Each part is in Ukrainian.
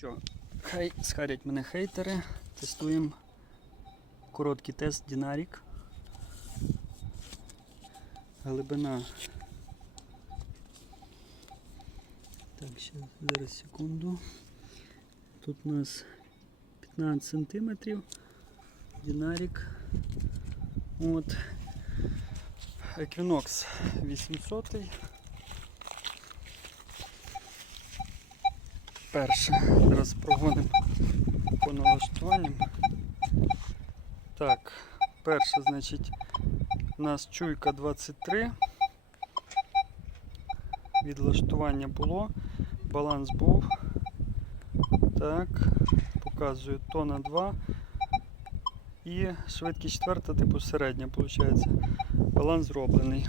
Що, хай схарять мене хейтери. Тестуємо короткий тест Дінарік. Глибина. Так, ще зараз секунду. Тут у нас 15 сантиметрів. Дінарік. От. Equinox 800. Перше. Зараз проводимо по налаштуванням. Так, перше, значить, у нас чуйка 23. Відлаштування було, баланс був. Так, показую тона 2. І швидкість четверта, типу середня, виходить. Баланс зроблений.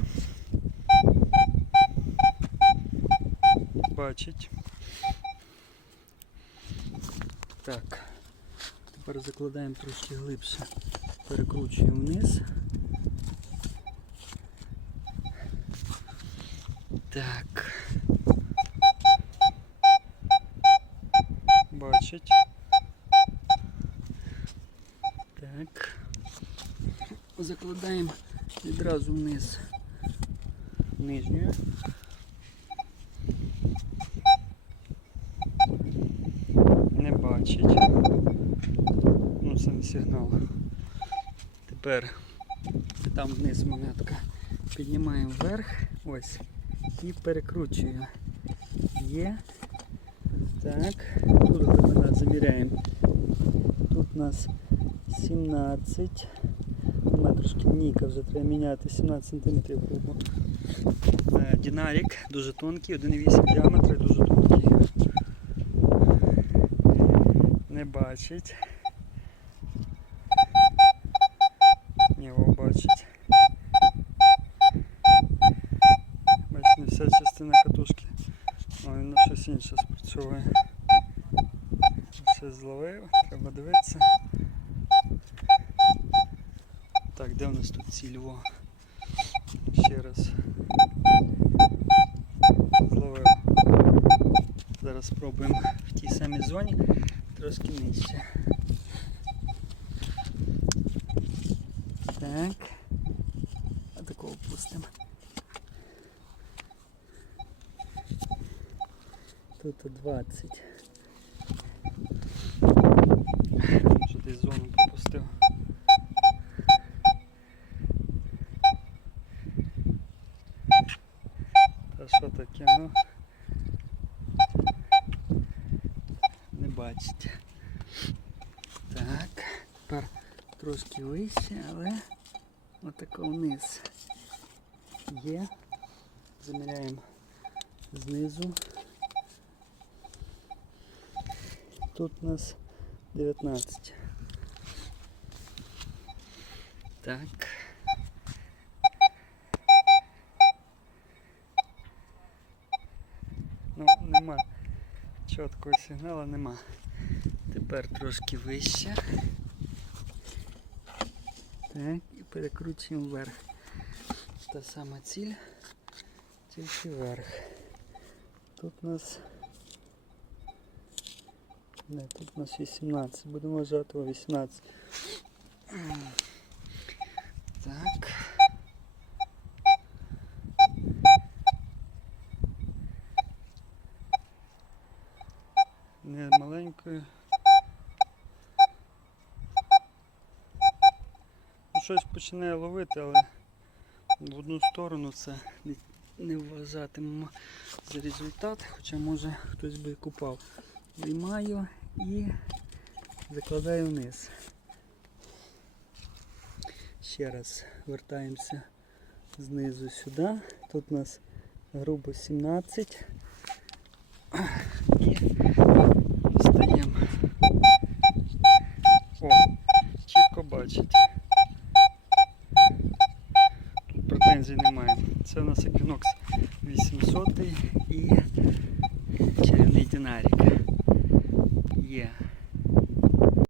Бачить. Так. Тепер закладаємо трошки глибше. Перекручуємо вниз. Так. Бачить. Так. Закладаємо відразу вниз нижню. Не бачить. Ну, це сигнал. Тепер там вниз монетка. Піднімаємо вверх. Ось. І перекручую. Є. Так. Тут глибина заміряємо. Тут у нас 17. У мене трошки ніка вже треба міняти 17 см грубо. Е, Дінарік дуже тонкий, 1,8 діаметр, дуже тонкий. Не бачить. Його бачить. Бачить, не вся частина катушки. О, він на щось інше спрацьовує. Все зловив, треба дивитися. Так, де в нас тут ціль? Во. Ще раз. Зловив. Зараз спробуємо в тій самій зоні трошки нижче. Так. А такого пустимо. Тут 20. Може десь зону пропустив. Та що таке, ну? бачите. Так, тепер трошки вище, але отако вниз є. Заміряємо знизу. Тут у нас 19. Так. Ну, нема. Чіткого сигналу нема. Тепер трошки вище. Так, і перекручуємо вверх. Та сама ціль, тільки вверх. Тут у нас. Не, тут у нас 18. Будемо вважати о 18. Так. Не. Ну, щось починає ловити, але в одну сторону це не, вважатимемо за результат, хоча може хтось би купав. Виймаю і закладаю вниз. Ще раз вертаємося знизу сюди. Тут у нас грубо 17. І Це у нас Equinox 800 і чарівний динарік. Є.